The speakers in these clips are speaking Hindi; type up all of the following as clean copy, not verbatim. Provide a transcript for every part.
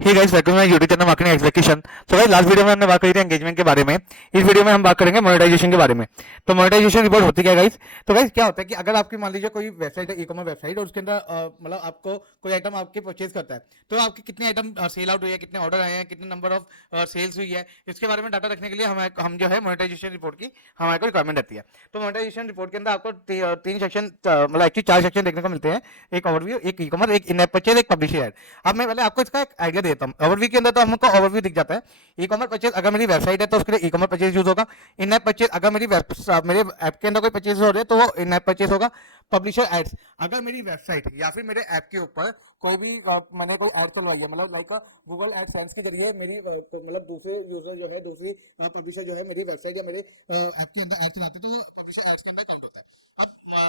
Hey guys, welcome to my YouTube channel marketing execution. तो गाइस, लास्ट वीडियो में हमने बात करी थी एंगेजमेंट के बारे में। इस वीडियो में हम बात करेंगे मोनेटाइजेशन के बारे में। तो मोनेटाइजेशन रिपोर्ट होती क्या है गाइस? तो गाइस क्या होता है कि अगर आपकी मान लीजिए कोई वेबसाइट है, ई कॉमर्स वेबसाइट, और उसके अंदर मतलब आपको कोई आइटम आपके परचेज करता है, तो आपके कितने आइटम सेल आउट हुई है, कितने ऑर्डर आए हैं, कितने नंबर ऑफ सेल्स हुई है, इसके बारे में डाटा रखने के लिए हम जो है मोनेटाइजेशन रिपोर्ट की हमारे को रिक्वायरमेंट रहती है। तो मोनेटाइजेशन रिपोर्ट के अंदर आपको तीन सेक्शन, मतलब एक्चुअली चार सेक्शन देखने को मिलते हैं। एक ओवरव्यू, एक ई कॉमर्स, एक इन ऐप परचेज, एक पब्लिशर ऐड। अब मैं पहले आपको इसका एक आइडिया देता हूँ। ओवरव्यू के अंदर तो हमको ओवरव्यू दिख जाता है। ई कॉमर्स परचेज अगर मेरी वेबसाइट है तो उसके लिए ई कॉमर्स परचेज यूज होगा। इन ऐप परचेज अगर मेरे ऐप के अंदर कोई परचेज हो रहे हैं तो वो इन ऐप परचेज होगा। पब्लिशर एड्स अगर मेरी वेबसाइट या फिर मेरे ऐप के ऊपर कोई भी मैंने कोई ऐड चलवाई है, मतलब लाइक गूगल एडसेंस के जरिए मेरी मतलब दूसरे यूजर जो है, दूसरी पब्लिशर जो है मेरी वेबसाइट या मेरे ऐप के अंदर ऐड चलाते हैं, तो वो पब्लिशर एड्स के अंदर काउंट होता है। अब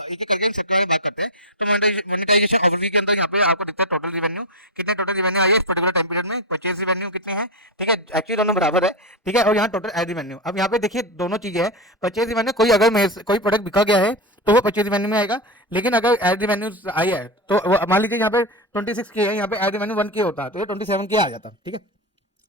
एक एक करके इन सेक्टर में बात करते हैं। तो मोनेटाइजेशन ओवरव्यू के अंदर यहाँ पे आपको दिखता है टोटल रिवेन्यू, कितने टोटल रिवेन्यू आई है इस पर्टिकुलर टाइम पीरियड में, परचेज रिवेन्यू कितने हैं, ठीक है, एक्चुअली दोनों बराबर है, ठीक है। और यहाँ टोटल एड रिवेन्यू, अब यहाँ पे देखिए दोनों चीजें हैं। परचेज रिवेन्यू, कोई अगर कोई प्रोडक्ट बिका गया है तो वो परचेज रिवेन्यू में आएगा, लेकिन अगर एड रिवेन्यू आई है तो मान लीजिए यहाँ पे 26 के है, यहाँ पे एड रिवेन्यू 1 के होता है, तो ये 27 के आ जाता है, ठीक है।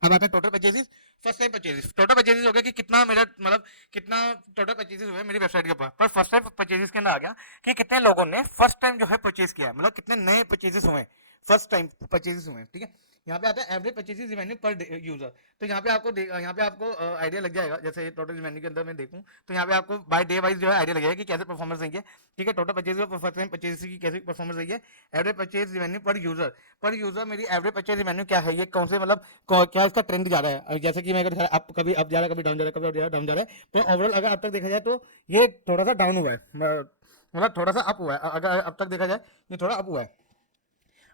अब आता है total purchases. First time purchases, total purchases हो गया कि कितना मेरा मतलब कितना टोटल परचेजेस हुए मेरी वेबसाइट के ऊपर। पर फर्स्ट टाइम परचेजेस के अंदर आ गया कि कितने लोगों ने फर्स्ट टाइम जो है परचेज किया, मतलब कितने नए परचेजेस हुए, फर्स्ट टाइम परचेजेस हुए, ठीक है। यहाँ पे आता है एवरेज परचेजेस रिवेन्यू पर यूजर। तो यहाँ पे आपको आइडिया लग जाएगा, जैसे टोटल रिवेन्यू के अंदर मैं देखूं तो यहाँ पे आपको बाय डे वाइज जो है आइडिया लग जाएगा कि कैसे परफॉर्मेंस रही है, ठीक है। टोटल परचेज और फर्स्ट टाइम परचेज की कैसे परफॉर्मेंस रही है। एवरेज परचेज रिवेन्यू पर यूजर मेरी एवरेज परचेज रिवेन्यू क्या है, ये कौन से मतलब क्या इसका ट्रेंड जा रहा है। जैसे कि मैं अगर अप कभी अप जा रहा है, कभी डाउन जा रहा है, कभी डाउन जा रहा है, तो ओवरऑल अगर अब तक देखा जाए तो ये थोड़ा सा डाउन हुआ है, मतलब थोड़ा सा अप हुआ है। अगर अब तक देखा जाए ये थोड़ा अप हुआ है।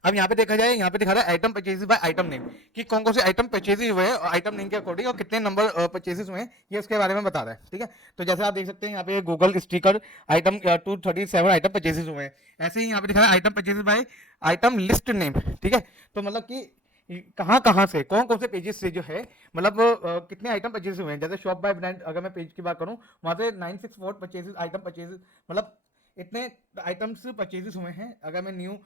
अब यहाँ पे देखा जाए, यहाँ पे दिखा रहा है item purchases bye item name, कि कौन कौन से आइटम परचेजेस हुए हैं और आइटम नेम के अकॉर्डिंग, और कितने नंबर परचेजेस हुए हैं, ये उसके बारे में बता रहा है, ठीक है। तो जैसे आप देख सकते हैं यहाँ पे Google sticker item 237 item purchases हुए हैं। ऐसे ही यहाँ पे दिखा रहा है item purchases by item list name, ठीक है। तो मतलब कि कहाँ कहाँ से कौन कौन से पेजेस से जो है, मतलब कितने आइटम परचेज हुए हैं। जैसे शॉप बाय ब्रांड अगर मैं पेज की बात करूँ, वहाँ से 964 परचेजेस आइटम परचेजेस, मतलब इतने आइटम्स परचेजेस हुए हैं। अगर मैं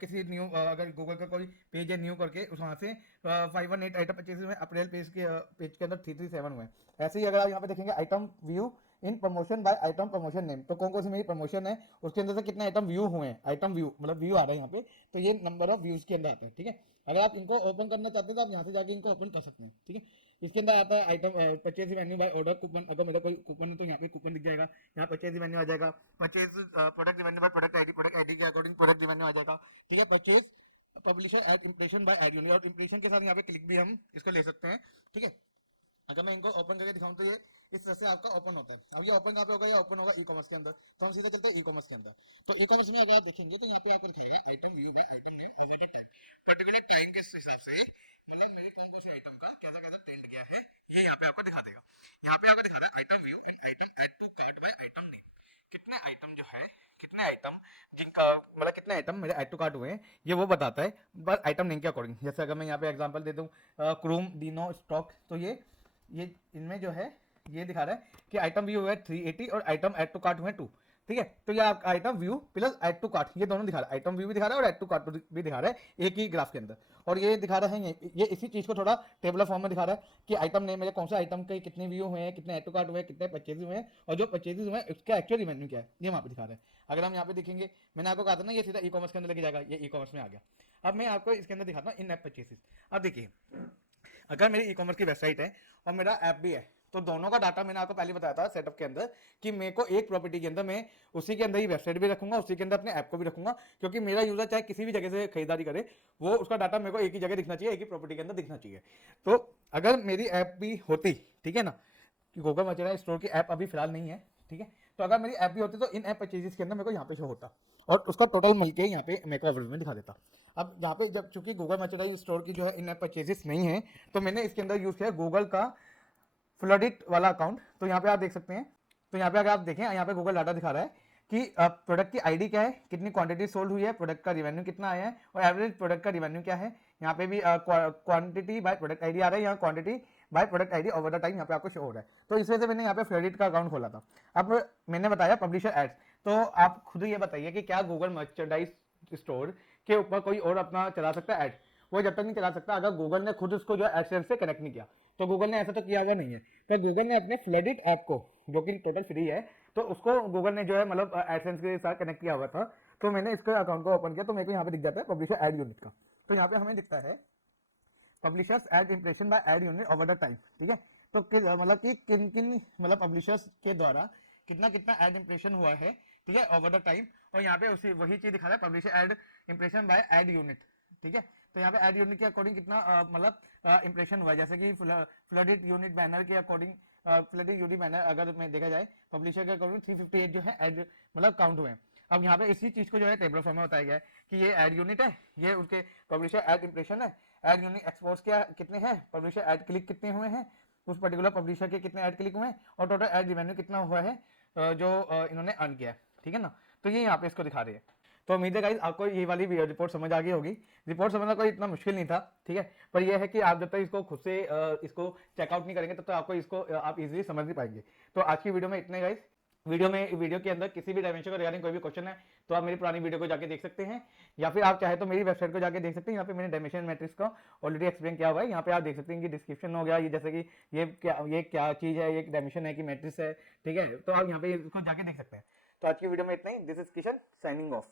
किसी न्यू अगर गूगल का कोई पेज है न्यू करके, उस वहाँ से 518 आइटम परचेजेस हुए, अप्रैल पेज के अंदर 337 हुए। ऐसे ही अगर आप यहाँ पे देखेंगे item view in promotion by item promotion name, तो कौन कौन सी मेरी प्रमोशन है उसके अंदर से कितने आइटम व्यू हुए हैं, आइटम व्यू मतलब व्यू आ रहा है यहाँ पे, तो ये नंबर ऑफ व्यूज के अंदर आता है, ठीक है। अगर आप इनको ओपन करना चाहते हैं तो आप यहाँ से जाके इनको ओपन कर सकते हैं, ठीक है। इसके अंदर आता है item purchase revenue by order coupon, अगर मेरा कोई कूपन है तो यहाँ पे कूपन दिख जाएगा, यहाँ परचेज रिवेन्यू आ जाएगा। Purchase product revenue by product ID के अकॉर्डिंग प्रोडक्ट रिवेन्यू आ जाएगा, ठीक है। Purchase publisher ad impression by ad unit, और इंप्रेशन के साथ यहाँ पे क्लिक भी हम इसको ले सकते हैं, ठीक है। अगर मैं इनको ओपन करके दिखाऊं तो ये इस तरह से आपका ओपन होता है। अब ये ओपन कहाँ पे होगा, ये ओपन होगा ई कॉमर्स के अंदर। तो हम सीधे चलते हैं ई कॉमर्स के अंदर। तो ई कॉमर्स में अगर आप देखेंगे तो यहाँ पे आपको दिखाएगा item view bye item name और टाइम, पर्टिकुलर टाइम के हिसाब से, मतलब मेरे कौन कौन से आइटम का कैसा कैसा ट्रेंड गया है, ये यहाँ पे आपको दिखा देगा। यहाँ पे आपको दिखा रहा है item view and item add to cart by item name, कितने आइटम जो है, कितने आइटम जिनका मतलब कितने आइटम मेरे ऐड टू कार्ट हुए हैं, ये वो बताता है बस आइटम नेम के अकॉर्डिंग। जैसे अगर मैं यहाँ पे एग्जांपल दे दूँ, क्रूम डिनो स्टॉक, तो ये इनमें जो है ये दिखा रहा है कि आइटम व्यू हुआ है 380 और आइटम ऐड टू कार्ट हुए 2, ठीक है। तो ये item view plus add to cart ये दोनों दिखा रहा है, आइटम व्यू भी दिखा रहा है और ऐड टू कार्ट भी दिखा रहा है एक ही ग्राफ के अंदर। और ये दिखा रहा है ये इसी चीज को थोड़ा टेबलर फॉर्म में दिखा रहा है कि आइटम नेम मेरे कौन से आइटम के कितने व्यू हुए हैं, कितने ऐड टू कार्ट हुए हैं, कितने परचेज हुए हैं, और जो परचेजेस हुए हैं उसका एक्चुअल रिवेन्यू क्या है, ये वहाँ पे दिखा रहा है। अगर हम यहाँ पे देखेंगे, मैंने आपको कहा था ना ये सीधा ई कॉमर्स के अंदर लेके जाएगा, ये ई कॉमर्स में आ गया। अब मैं आपको इसके अंदर दिखाता हूँ इन ऐप परचेजेस। अब देखिए, अगर मेरी ई कॉमर्स की वेबसाइट है और मेरा ऐप भी है, तो दोनों का डाटा मैंने आपको पहले बताया था सेटअप के अंदर कि मेरे को एक प्रॉपर्टी के अंदर मैं उसी के अंदर ही वेबसाइट भी रखूंगा, उसी के अंदर अपने ऐप को भी रखूंगा, क्योंकि मेरा यूजर चाहे किसी भी जगह से खरीदारी करे, वो उसका डाटा मेरे को एक ही जगह दिखना चाहिए, एक ही प्रॉपर्टी के अंदर दिखना चाहिए। तो अगर मेरी ऐप भी होती, ठीक है ना, कि गूगल मर्चेंडाइज स्टोर की ऐप अभी फिलहाल नहीं है, ठीक है, तो अगर मेरी ऐप भी होती तो इन ऐप परचेजेस के अंदर मेरे को यहाँ पे शो होता और उसका टोटल मिलके यहाँ पे मेरे को एवरेज में दिखा देता। अब यहाँ पे जब चूंकि गूगल मर्चेंडाइज स्टोर की जो है इन ऐप परचेजेस नहीं है, तो मैंने इसके अंदर यूज किया गूगल का फ्लडिट वाला अकाउंट। तो यहाँ पे आप देख सकते हैं, तो यहाँ पे अगर आप देखें, यहाँ पे गूगल डाटा दिखा रहा है कि प्रोडक्ट की आईडी क्या है, कितनी क्वांटिटी सोल्ड हुई है, प्रोडक्ट का रिवेन्यू कितना आया है, और एवरेज प्रोडक्ट का रिवेन्यू क्या है। यहाँ पे भी क्वांटिटी बाय प्रोडक्ट आईडी आ रहा है, यहाँ quantity bye product ID over the time यहाँ पे आपको शो हो रहा है। तो इस वजह से मैंने यहाँ पे फ्लडिट का अकाउंट खोला था। अब मैंने बताया पब्लिशर एड्स, तो आप खुद ये बताइए कि क्या गूगल मर्चेंडाइज स्टोर के ऊपर कोई और अपना चला सकता है ऐड। वो जब तक नहीं चला सकता अगर गूगल ने खुद उसको जो है एडसेंस से कनेक्ट नहीं किया। तो गूगल ने ऐसा तो किया हुआ नहीं है, तो गूगल ने अपने फ्लडिट ऐप को, जो कि टोटल फ्री है, तो उसको गूगल ने जो है मतलब एडसेंस के साथ कनेक्ट किया हुआ था। तो मैंने इसके अकाउंट को ओपन किया तो मेरे को यहाँ पे दिख जाता है पब्लिशर एड यूनिट का। तो यहाँ पे हमें दिखता है publishers ad impression by ad unit over the time. ठीक है, तो मतलब कि किन किन मतलब पब्लिशर्स के द्वारा कितना कितना एड इंप्रेशन हुआ है, ठीक है, ओवर द टाइम। और यहाँ पे उसी वही चीज दिखा रहा है publisher ad impression by ad unit. ठीक है, तो यहाँ पे एड यूनिट के अकॉर्डिंग कितना मतलब इंप्रेशन हुआ है, जैसे कि फ्लडेड यूनिट बैनर के अकॉर्डिंग, फ्लडेड यूनिट बैनर अगर मैं देखा जाए पब्लिशर के अकॉर्डिंग 358 जो है एड मतलब काउंट हुए हैं। अब यहाँ पे इसी चीज को जो है टेबल फॉर्म में बताया गया है कि ये एड यूनिट है, ये उसके पब्लिशर एड इंप्रेशन है, एड यूनिट एक्सपोज क्या कितने हैं, पब्लिशर एड क्लिक कितने हुए हैं, उस पर्टिकुलर पब्लिशर के कितने एड क्लिक हुए हैं, और टोटल एड रेवेन्यू कितना हुआ है जो इन्होंने अर्न किया है। ठीक है ना, तो ये यहाँ पे इसको दिखा रही है। तो उम्मीद है गाइस आपको ये वाली रिपोर्ट समझ आ गई होगी। रिपोर्ट समझना कोई इतना मुश्किल नहीं था, ठीक है, पर यह है कि आप जब तक इसको खुद से इसको चेकआउट नहीं करेंगे तब तक आपको इसको आप इजीली समझ नहीं पाएंगे। तो आज की वीडियो में इतने गाइस। वीडियो के अंदर किसी भी डायमेंशन को रिगार्डिंग कोई भी क्वेश्चन है तो आप मेरी पुरानी वीडियो को जाके देख सकते हैं, या फिर आप चाहे तो मेरी वेबसाइट को जाके देख सकते हैं। यहाँ पे मैंने डायमेंशन मैट्रिक्स का ऑलरेडी एक्सप्लेन किया हुआ है। यहाँ पे आप देख सकते हैं कि डिस्क्रिप्शन हो गया, ये जैसे कि ये क्या चीज है, ये डायमेंशन है कि मैट्रिक्स है। ठीक है, तो आप यहाँ पे इसको जाके देख सकते हैं। तो आज की वीडियो में इतना ही। This is Kishan signing of.